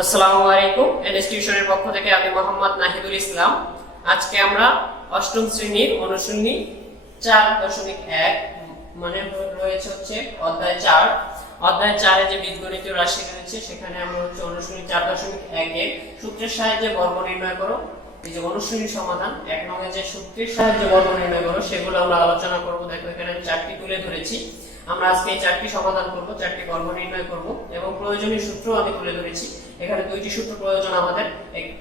আসসালামু আলাইকুম। এনএস টিউশনের পক্ষ থেকে আমি মোহাম্মদ নাহিদুল ইসলাম। আজকে আমরা অষ্টম শ্রেণীর অনুশীলনী 4.1 মানে রয়েছে হচ্ছে অধ্যায় 4। অধ্যায় 4 এ যে বীজগণিতীয় রাশি রয়েছে সেখানে আমরা হচ্ছে অনুশীলনী 4.1 এর সূত্রের সাহায্যে বর্গ নির্ণয় করো। এই যে অনুশীলনীর সমাধান 1 নং এর যে সূত্রের সাহায্যে বর্গ নির্ণয় করো সেগুলো আমরা আলোচনা করব। দেখো এখানে আমি 4টি তুলে ধরেছি। আমরা আজকে এই 4টি সমাধান করব, 4টি বর্গ নির্ণয় করব এবং প্রয়োজনীয় সূত্র আমি তুলে ধরেছি। এখানে দুইটি সূত্র প্রয়োজন আমাদের।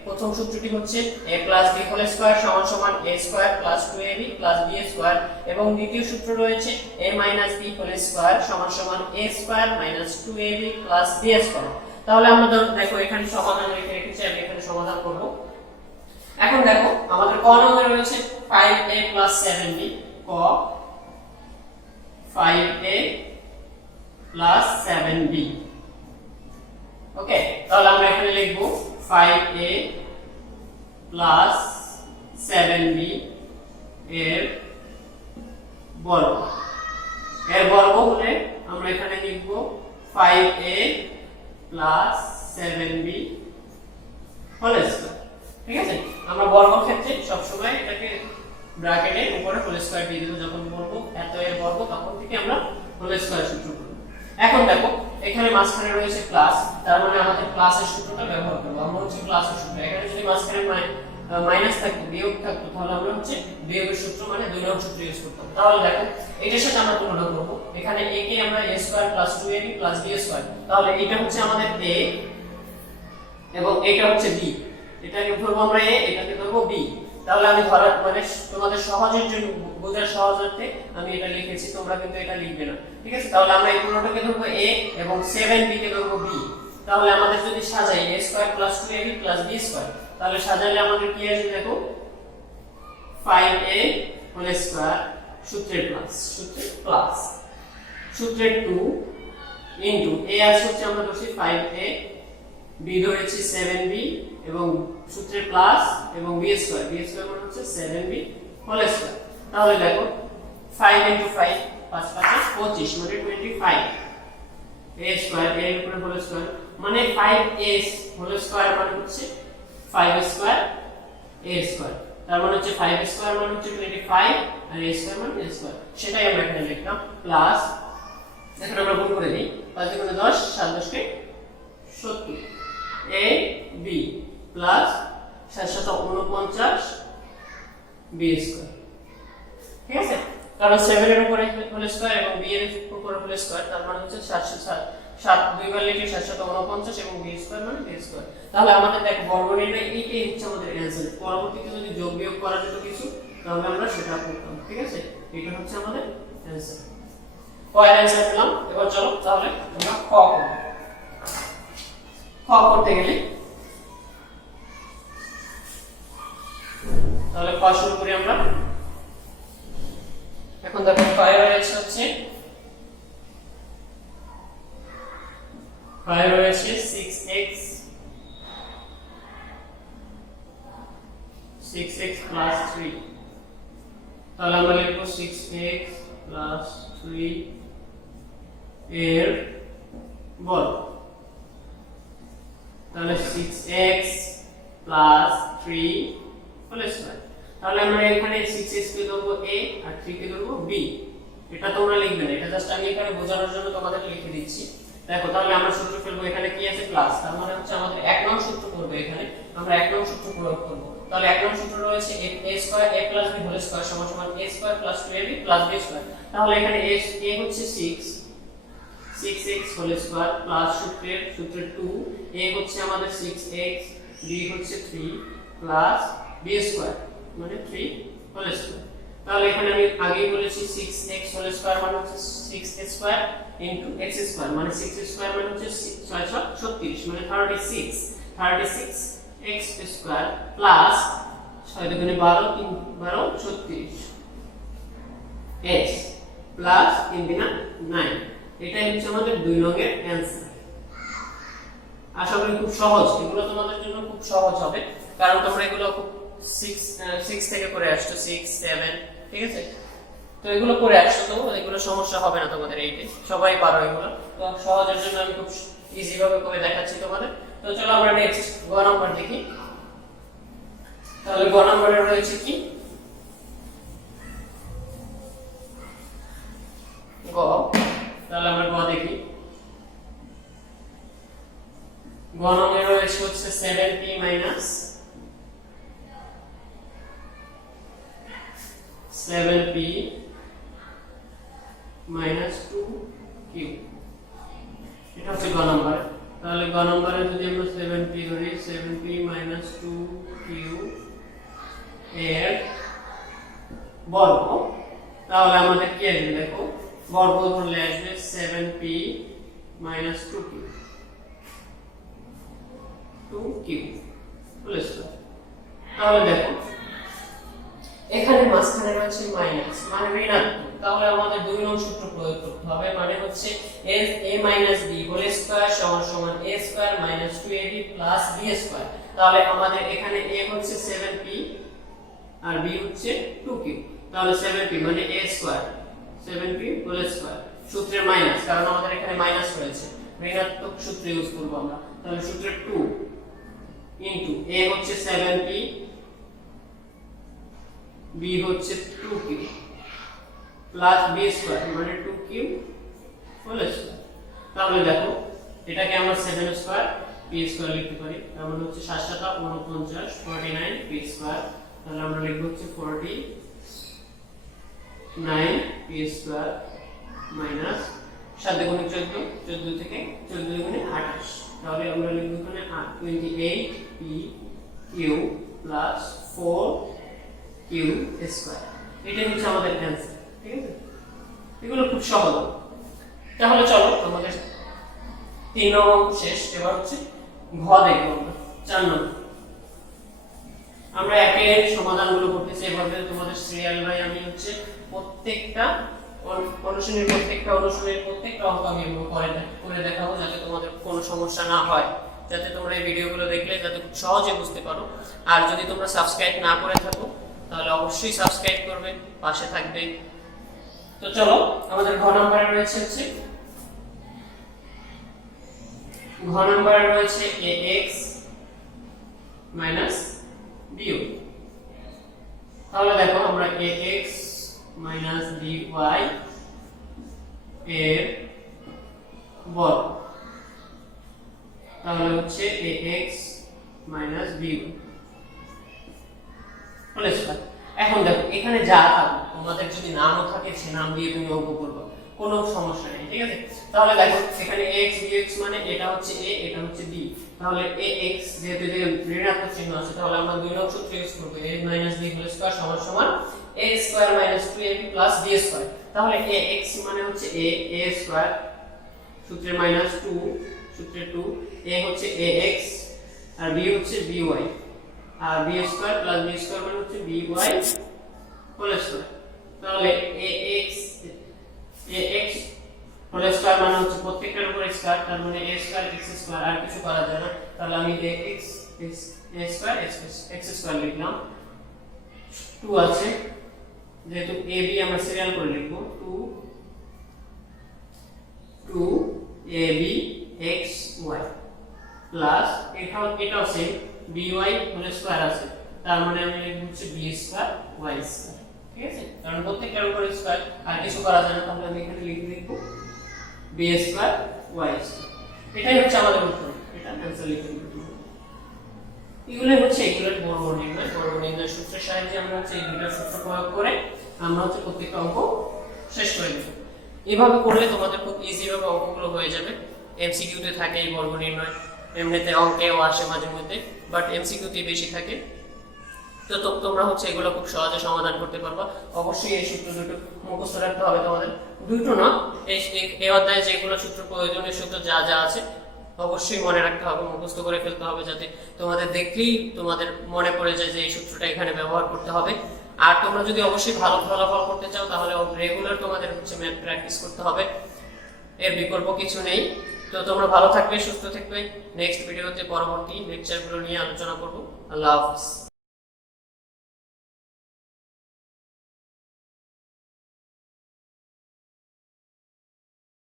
প্রথম সূত্রটি হচ্ছে a + b হোল স্কয়ার সমান সমান a square + 2ab + b square এবং দ্বিতীয় সূত্র রয়েছে a - b হোল স্কয়ার সমান সমান a square - 2ab + b square. তাহলে আমরা দেখো এখানে সমাধান লিখে রেখেছি, আমি এখানে সমাধান করব। এখন দেখো আমাদের ক নম্বরে রয়েছে 5a + 7b, ক 5a + 7b। ওকে, তাহলে আমরা এখানে লিখব 5a + 7b এর বর্গ। এর বর্গ হলে আমরা এখানে লিখব 5a + 7b হোল স্কয়ার। ঠিক আছে, আমরা বর্গ ক্ষেত্রে সব সময় এটাকে ব্র্যাকেটের উপরে হোল স্কয়ার দিয়ে দেব। যখন বলবো এত এর বর্গ তখন থেকে আমরা হোল স্কয়ার সূত্র করব। এখন দেখো এখানে মাঝখানে রয়েছে প্লাস, তার মানে আমাদের প্লাসের সূত্রটা ব্যবহার করব। আমরা হচ্ছে প্লাসের সূত্র, এখানে যদি মাঝখানে মাইনাস থাকতো, বিয়োগ থাকতো, তাহলে আমরা হচ্ছে বিয়োগের সূত্র মানে 2 নং সূত্র ইউজ করতাম। তাহলে দেখো এটার সাথে আমরা তুলনা করব। এখানে a কে আমরা a square + 2ab + b square, তাহলে এটা হচ্ছে আমাদের a এবং এটা হচ্ছে b। এটাকে ধরবো আমরা a, এটাকে ধরবো b। তাহলে আমি ধরার মানে তোমাদের সহজের জন্য, বোঝার সহজার্থে আমি এটা লিখেছি, তোমরা কিন্তু এটা লিখবে না। ঠিক আছে, তাহলে আমরা এই পুরোটাকে ধরবো a এবং 7b কে ধরবো b। তাহলে আমাদের যদি সাজাই a square + 2ab + b square, তাহলে সাজালে আমাদের কি আসবে দেখো 5a হোল স্কয়ার সূত্রের প্লাস সূত্রের 2 ইনটু a আছে হচ্ছে আমরা ধরছি 5a, b ধরেছি 7b এবং সূত্রের প্লাস এবং b স্কয়ার মানে হচ্ছে 7b হোল স্কয়ার। তাহলে দেখো 5 * 5 5 5 25 মানে 25 a স্কয়ার এর উপরে হোল স্কয়ার মানে 5a হোল স্কয়ার মানে হচ্ছে 5 স্কয়ার a স্কয়ার। তার মানে হচ্ছে 5 স্কয়ার মানে হচ্ছে 25 আর a স্কয়ার মানে a স্কয়ার। সেটাই আমরা এখানে লিখলাম প্লাস। এখন আমরা গুণ করে দিই, 5 × 10 7 × 10 70 a b plus 749 b square. ঠিক আছে, কারণ 7 এর উপরে হোল স্কয়ার এবং b এর উপরে হোল স্কয়ার, তার মানে হচ্ছে 7 দুইবার লিখে 749 এবং b স্কয়ার মানে b স্কয়ার। তাহলে আমাদের দেখো বর্গ নির্ণয় এইটাই হচ্ছে আমাদের অ্যানসার। পরবর্তীতে যদি যোগ বিয়োগ করা যেত কিছু তাহলে আমরা সেটা করতাম। ঠিক আছে, এটা হচ্ছে আমাদের অ্যানসার। কয় অ্যানসার পেলাম? এবার চলো তাহলে আমরা খ করব। খ করতে গেলে তাহলে খ শুরু করি আমরা। এখন দেখো খ রয়েছে হচ্ছে 6x + 3। তাহলে আমরা লিখব 6x + 3 এর বর্গ। তাহলে 6x + 3 হোল স্কয়ার। তাহলে আমরা এখানে 6x কে ধরবো a আর 3 কে ধরবো b। এটা তোমরা লিখবে না, এটা জাস্ট আমি এখানে বোঝানোর জন্য তোমাদের লিখে দিচ্ছি। দেখো তাহলে আমরা সূত্র ফেলবো, এখানে কি আছে প্লাস, তার মানে হচ্ছে আমাদের 1 নং সূত্র করব। এখানে আমরা 1 নং সূত্র প্রয়োগ করব। তাহলে 1 নং সূত্র রয়েছে a square a + b whole square সমান সমান a square + 2ab + b square. তাহলে এখানে a হচ্ছে 6x হোল স্কয়ার প্লাস সূত্রের 2 a হচ্ছে আমাদের 6x, b হচ্ছে 3 প্লাস b স্কয়ার মানে 3 হোল স্কয়ার। তাহলে এখানে আমি আগেই বলেছি 6x হোল স্কয়ার মানে হচ্ছে 6x square into x square মানে 6 স্কয়ার মানে হচ্ছে 636 মানে 36x square plus 6 × 2 = 12 3 12 36 x plus 3 × 9। এটাই হচ্ছে আমাদের 2 নং এর অ্যানসার। আশা করি খুব সহজ, এগুলো তোমাদের জন্য খুব সহজ হবে কারণ তোমরা এগুলো খুব 6 থেকে করে আসছো, 6 7। ঠিক আছে, তো এগুলো করে আসছো, তো এগুলো সমস্যা হবে না তোমাদের। এইটাই সবাই পারো এগুলো, তো সহজের জন্য আমি খুব ইজি ভাবে করে দেখাচ্ছি তোমাদের। তো চলো আমরা নেক্সট গ নাম্বার দেখি। তাহলে গ নাম্বারে রয়েছে কি গ, তাহলে আমরা গ দেখি। গ নাম্বারে রয়েছে হচ্ছে 7p minus 2q, এটা হচ্ছে গ নাম্বার। তাহলে গ নাম্বারে যদি আমরা 7p ধরি, 7p minus 2q এর বর্গ, তাহলে আমাদের কি আসবে দেখো, বর্গ ধরলে আসবে 7p minus 2q প্লাস। তাহলে দেখো এখানে মাঝখানে রয়েছে মাইনাস, মানে ঋণাত্মক, তাহলে আমাদের দুই নং সূত্র প্রয়োগ করতে হবে, মানে হচ্ছে a minus b whole square সমান সমান a square minus 2ab plus b square. তাহলে আমাদের এখানে a হচ্ছে 7p আর b হচ্ছে 2q, তাহলে 7p মানে a square 7p whole square, সূত্রের মাইনাস, কারণ আমাদের এখানে মাইনাস রয়েছে, ঋণাত্মক সূত্র ইউজ করব আমরা। তাহলে সূত্রের 2 ইনটু a হচ্ছে 7p, b হচ্ছে 2q প্লাস b স্কয়ার মানে 2q হোল স্কয়ার। তাহলে দেখো এটাকে আমরা 7 স্কয়ার p স্কয়ার লিখতে পারি, তার মানে হচ্ছে 7 7 49 49 p স্কয়ার। তাহলে আমরা লিখব হচ্ছে 49 p স্কয়ার মাইনাস 7 গুণ 14, 14 থেকে 14 গুণে 28, তাহলে আমরা লিখব এখানে 28 p q plus 4q square. এটা হচ্ছে আমাদের অ্যানসার, ঠিক আছে? এগুলো খুব সহজ। তাহলে চলো আমাদের 3 নং শেষ, এবার হচ্ছে ঘ দেখব আমরা 4 নং। আমরা একের সমাধানগুলো করতেছি, এভাবে তোমাদের সিরিয়াল বাই আমি হচ্ছে প্রত্যেকটা অনুশীলনের প্রত্যেকটা অঙ্ক আমি করে দেখাবো, যাতে তোমাদের কোনো সমস্যা না হয়, যাতে তোমরা এই ভিডিওগুলো দেখলে যাতে খুব সহজে বুঝতে পারো। আর যদি তোমরা সাবস্ক্রাইব না করে থাকো তাহলে অবশ্যই সাবস্ক্রাইব করবে, পাশে থাকবে। তো চলো আমাদের ঘ নাম্বারে রয়েছে হচ্ছে ax minus bu। তাহলে দেখো আমরা ax minus by এর বর্গ, তাহলে হচ্ছে ax minus bu প্লাস। এখন দেখো এখানে যা থাকবে, তোমাদের যদি নামও থাকে সে নাম দিয়ে তুমি অঙ্ক করবে, কোনো সমস্যা নেই, ঠিক আছে? তাহলে দেখো এখানে ax bx মানে এটা হচ্ছে a, এটা হচ্ছে b, তাহলে ax যেহেতু ঋণাত্মক চিহ্ন আছে, তাহলে আমরা দুই নং সূত্র ইউজ করব, a minus b whole square সমান সমান a square minus 2ab plus b square. তাহলে ax মানে হচ্ছে a স্কয়ার, সূত্রের মাইনাস 2, সূত্রের 2, a হচ্ছে ax আর b হচ্ছে by, আর b square plus b square মানে হচ্ছে by হোল স্কয়ার। তাহলে ax হোল স্কয়ার মানে হচ্ছে প্রত্যেকটার উপর স্কয়ার, তার মানে a স্কয়ার x স্কয়ার, আর কিছু করা যায় না। তাহলে আমি ax a square x square লিখলাম। 2 আছে, যেহেতু ab আমরা সিরিয়াল করে লিখব, 2ab xy প্লাস এটাও সেম by হোল স্কয়ার আছে, তার মানে আমি লিখব হচ্ছে b স্কয়ার y স্কয়ার, ঠিক আছে? কারণ প্রত্যেকটার উপর স্কয়ার, আর কিছু করা যায় না, তাহলে আমি এখানে লিখব b স্কয়ার y স্কয়ার। এটাই হচ্ছে আমাদের উত্তর, এটা অ্যানসার লিখে দিব। এগুলোর বর্গ নির্ণয় সূত্রের সাহায্যে আমরা হচ্ছে এই দুটো সূত্র প্রয়োগ করে আমরা হচ্ছে প্রত্যেকটা অঙ্ক শেষ করে দেব। এভাবে করলে তোমাদের খুব ইজি ভাবে অঙ্কগুলো হয়ে যাবে। এমসিকিউ তে থাকে এই বর্গ নির্ণয়, এমনিতে অঙ্কেও আসে মাঝে মধ্যে, বাট এমসিকিউ তে বেশি থাকে। তো তোমরা হচ্ছে এগুলো খুব সহজে সমাধান করতে পারবা। অবশ্যই এই সূত্র দুটো মুখস্থ রাখতে হবে তোমাদের, দুটো না, এই অধ্যায়ে যেগুলো সূত্র প্রয়োজনীয় সূত্র যা যা আছে অবশ্যই মনে রাখতে হবে, মুখস্থ করে ফেলতে হবে, যাতে তোমাদের দেখলেই তোমাদের মনে পড়ে যায় যে এই সূত্রটা এখানে ব্যবহার করতে হবে। আর তোমরা যদি অবশ্যই ভালো ফলাফল করতে চাও তাহলে রেগুলার তোমাদের হচ্ছে ম্যাথ প্র্যাকটিস করতে হবে, এর বিকল্প কিছু নেই। তো তোমরা ভালো থাকবে, সুস্থ থাকবে। নেক্সট ভিডিওতে পরবর্তী লেকচারগুলো নিয়ে আলোচনা করব। আল্লাহ হাফেজ।